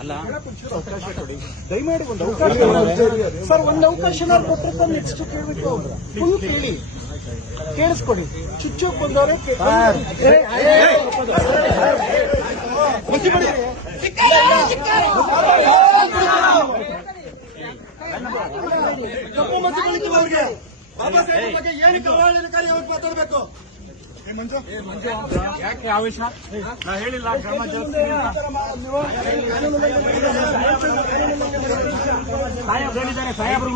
ಅಲ್ಲ ದಯಮಾಡಿ ಒಂದು ಅವಕಾಶ ಸರ್, ಒಂದು ಅವಕಾಶ ಕೊಟ್ಟಿರ್ತಾರೆ. ನೆಕ್ಸ್ಟ್ ಕೇಳ್ಬಿಟ್ಟು ಫುಲ್ ಕೇಳಿ ಕೇಳಿಸ್ಕೊಡಿ. ಚುಚ್ಚೋಕ್ ಬಂದವರೇ ಕಪ್ಪು ಮಚ್ಚಿ ಬಳಿತವರಿಗೆ ಬಾಬಾ ಸಾಹೇಬ್ ಬಗ್ಗೆ ಏನಕ್ಕೆ ಅವಹೇಳನಕಾರಿ ಅವ್ರು ಮಾತಾಡಬೇಕು? ಯಾಕೆ ಆವೇಶ? ನಾ ಹೇಳಿಲ್ಲ ಕ್ರಮ ಜರುಗಿಸ್ತೀನಿ ಅಂತ. ಸಾಹೇಬ್ರು ಹೇಳಿದ್ದಾರೆ, ಸಾಹೇಬ್ರು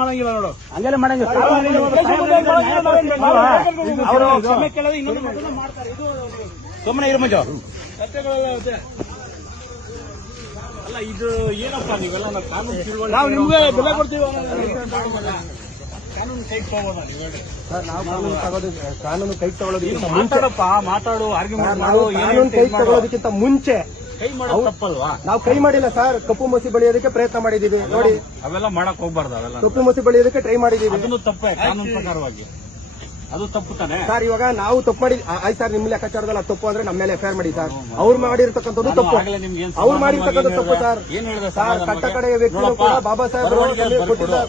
ಮಾಡಂಗಿಲ್ಲ ನೋಡು, ಹಂಗೆಲ್ಲ ಮಾಡಂಗಿಲ್ಲ. ಅವರು ಕ್ಷಮೆ ಕೇಳೋದು ಇನ್ನೊಂದು ಮಾಡ್ತಾರೆ. ಇದು ಸುಮ್ಮನೆ ಇರು ಮಂಜು. ಅಲ್ಲ ಇದು ಏನಪ್ಪ ನೀವೆಲ್ಲ ಕಾನೂನು ತಿಳುವಳಿಕೆ ನಾವು ನಿಮ್ಗೆ ಬೆಲೆ ಕೊಡ್ತೀವಿ. ಕಾನೂನು ಕೈ ತಗೋಬೋದಾ ನೀವು ಹೇಳಿ? ಕಾನೂನು ಕೈ ತಗೊಳ್ಳೋದಕ್ಕಿಂತ ಮಾತಾಡಪ್ಪ, ಮಾತಾಡು, ಆರ್ಗ್ಯುಮೆಂಟ್ ಮಾಡು. ಕಾನೂನು ಕೈ ತಗೊಳ್ಳೋದಕ್ಕಿಂತ ಮುಂಚೆ ಕೈ ಮಾಡೋದು ತಪ್ಪಲ್ವಾ? ನಾವು ಕೈ ಮಾಡಿಲ್ಲ ಸರ್. ಕಪ್ಪು ಮಸಿ ಬಳಿಯೋದಕ್ಕೆ ಪ್ರಯತ್ನ ಮಾಡಿದೀವಿ ನೋಡಿ. ಅವೆಲ್ಲ ಮಾಡಕ್ ಹೋಗ್ಬಾರ್ದು. ಅವೆಲ್ಲ ಕಪ್ಪು ಮಸಿ ಬಳಿಯೋದಕ್ಕೆ ಟ್ರೈ ಮಾಡಿದೀವಿ. ಅದನ್ನು ತಪ್ಪೇ ಕಾನೂನು ಪ್ರಕಾರವಾಗಿ. ಅದು ತಪ್ಪು ತಾನೆ ಸರ್. ಇವಾಗ ನಾವು ತಪ್ಪು ಮಾಡಿ ಆಯ್ತು ಸರ್, ನಿಮ್ಮ ಲೆಕ್ಕಾಚಾರದಲ್ಲಿ ಅದು ತಪ್ಪು ಅಂದ್ರೆ ನಮ್ಮ ಮೇಲೆ ಎಫ್ಐಆರ್ ಮಾಡಿ ಸರ್. ಅವ್ರು ಮಾಡಿರ್ತಕ್ಕಂಥದ್ದು ತಪ್ಪು, ಅವ್ರು ಮಾಡಿರ್ತಕ್ಕಂಥ ತಪ್ಪು ಸರ್. ಸರ್, ಕಟ್ಟ ಕಡೆಯ ವ್ಯಕ್ತಿಗಳು ಕೂಡ ಬಾಬಾ ಸಾಹೇಬ್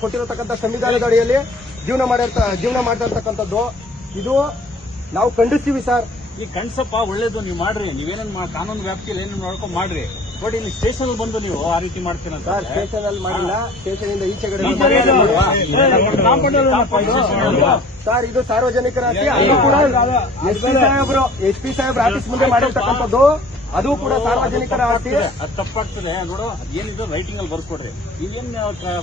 ಕೊಟ್ಟಿರತಕ್ಕಂಥ ಸಂವಿಧಾನದ ಅಡಿಯಲ್ಲಿ ಜೀವನ ಮಾಡ್ತಿರ್ತಕ್ಕಂಥದ್ದು ಇದು ನಾವು ಖಂಡಿಸ್ತೀವಿ ಸರ್. ಈ ಕಣ್ಸಪ್ಪ ಒಳ್ಳೇದು, ನೀವು ಮಾಡ್ರಿ. ನೀವೇನೇನ್ ಕಾನೂನು ವ್ಯಾಪ್ತಿಯಲ್ಲಿ ಏನೇನು ನೋಡ್ಕೊಂಡು ಮಾಡ್ರಿ. ಬಟ್ ಇಲ್ಲಿ ಸ್ಟೇಷನ್ ಬಂದು ನೀವು ಆ ರೀತಿ ಮಾಡ್ತೀರ ಸರ್. ಸ್ಟೇಷನ್ ಅಲ್ಲಿ ಮಾಡಿಲ್ಲ, ಸ್ಟೇಷನ್ ಇಂದ ಈಚೆ ಕಡೆ ಸರ್. ಇದು ಸಾರ್ವಜನಿಕರ ಆಸ್ತಿ. ಅದು ಕೂಡ ಎಸ್ ಪಿ ಸಾಹೇಬ್ರ ಆಫೀಸ್ ಮುಂದೆ ಮಾಡಿರ್ತಕ್ಕಂಥದ್ದು. ಅದು ಕೂಡ ಸಾರ್ವಜನಿಕರ ಆಸ್ತಿ. ಅದು ತಪ್ಪಾಗ್ತದೆ ನೋಡು. ಏನಿದೆ ರೈಟಿಂಗ್ ಅಲ್ಲಿ ಬರ್ಕೊಡ್ರಿ. ನೀವೇನ್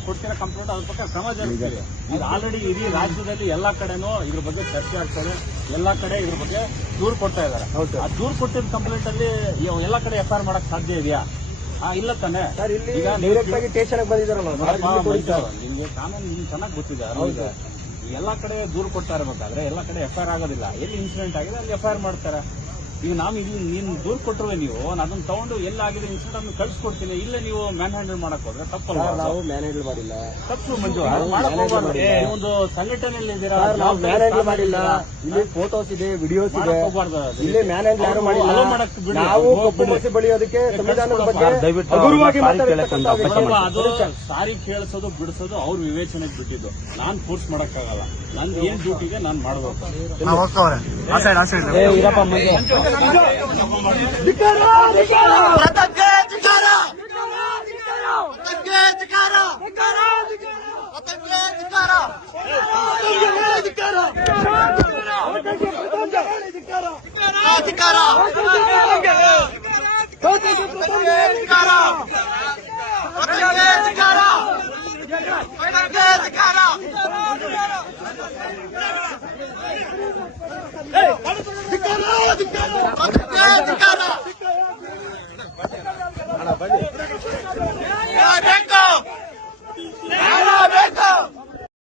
ಕೊಡ್ತೀರಾ ಕಂಪ್ಲೇಂಟ್, ಅದ್ರ ಪಕ್ಕ ಕ್ರಮ ಜರುಗಿಸ್ತೀವಿ. ಇದು ಆಲ್ರೆಡಿ ಇಡೀ ರಾಜ್ಯದಲ್ಲಿ ಎಲ್ಲಾ ಕಡೆನೂ ಇದ್ರ ಬಗ್ಗೆ ಚರ್ಚೆ ಆಗ್ತದೆ. ಎಲ್ಲಾ ಕಡೆ ಇದ್ರ ಬಗ್ಗೆ ದೂರು ಕೊಡ್ತಾ ಇದಾರೆ. ಆ ದೂರು ಕೊಟ್ಟಿದ್ದ ಕಂಪ್ಲೇಂಟ್ ಅಲ್ಲಿ ಎಲ್ಲಾ ಕಡೆ ಎಫ್ಐಆರ್ ಮಾಡಕ್ ಸಾಧ್ಯ ಇದೆಯಾ? ಇಲ್ಲ ತಾನೆ ಸರ್. ಇಲ್ಲಿ ಡೈರೆಕ್ಟ್ ಆಗಿ ಸ್ಟೇಷನ್ ಬಂದಿದ್ದಾರಲ್ಲ, ನಿಮ್ಗೆ ಕಾನೂನು ನಿಮ್ಗೆ ಚೆನ್ನಾಗಿ ಗೊತ್ತಿದೆ. ಎಲ್ಲಾ ಕಡೆ ದೂರು ಕೊಡ್ತಾ ಇರಬೇಕಾದ್ರೆ ಎಲ್ಲಾ ಕಡೆ ಎಫ್ಐಆರ್ ಆಗೋದಿಲ್ಲ. ಎಲ್ಲಿ ಇನ್ಸಿಡೆಂಟ್ ಆಗಿದೆ ಅಲ್ಲಿ ಎಫ್ಐಆರ್ ಮಾಡ್ತಾರೆ. ಈಗ ನಾವು ಇಲ್ಲಿ ನೀನು ದೂರು ಕೊಟ್ಟರುವೆ ನೀವು ಅದನ್ನ ತಗೊಂಡು ಎಲ್ಲಾಗಿದೆ ಇನ್ಸಿಡೆಂಟ್ ಅನ್ನು ಕಳ್ಸಿಕೊಡ್ತೀನಿ. ಇಲ್ಲೇ ನೀವು ಮ್ಯಾನ್ ಹ್ಯಾಂಡಲ್ ಮಾಡಕ್ ಹೋದ್ರೆ ತಪ್ಪಲ್ಲ. ನಾವು ಮ್ಯಾನ್ ಹ್ಯಾಂಡಲ್ ಮಾಡಿಲ್ಲ. ತಪ್ಪು ಮಂಜು. ಒಂದು ಸಂಘಟನೆಯಲ್ಲಿ ಇದ್ದೀರಾ, ನಾವು ಮ್ಯಾನ್ ಹ್ಯಾಂಡಲ್ ಮಾಡಿಲ್ಲ. ಇಲ್ಲಿ ಫೋಟೋಸ್ ಇದೆ, ವಿಡಿಯೋಸ್ ಇದೆ. ಇಲ್ಲಿ ಮ್ಯಾನ್ ಹ್ಯಾಂಡಲ್ ಯಾರು ಮಾಡಿಲ್ಲ. ನಾವು ಕಪ್ಪು ಮಸಿ ಬಳಿಯೋದಕ್ಕೆ ಸಂವಿಧಾನದ ಬಗ್ಗೆ ಹಗುರವಾಗಿ ಅದು ಸಾರಿ ಕೇಳಿಸೋದು ಬಿಡಿಸೋದು ಅವ್ರ ವಿವೇಚನೆಗೆ ಬಿಟ್ಟಿದ್ದು. ನಾನ್ ಫೋರ್ಸ್ ಮಾಡಕ್ಕಾಗಲ್ಲ. ನನ್ ಏನ್ ಡ್ಯೂಟಿಗೆ ನಾನ್ ಮಾಡ್ಬೇಕು. ಅಧಿಕಾರ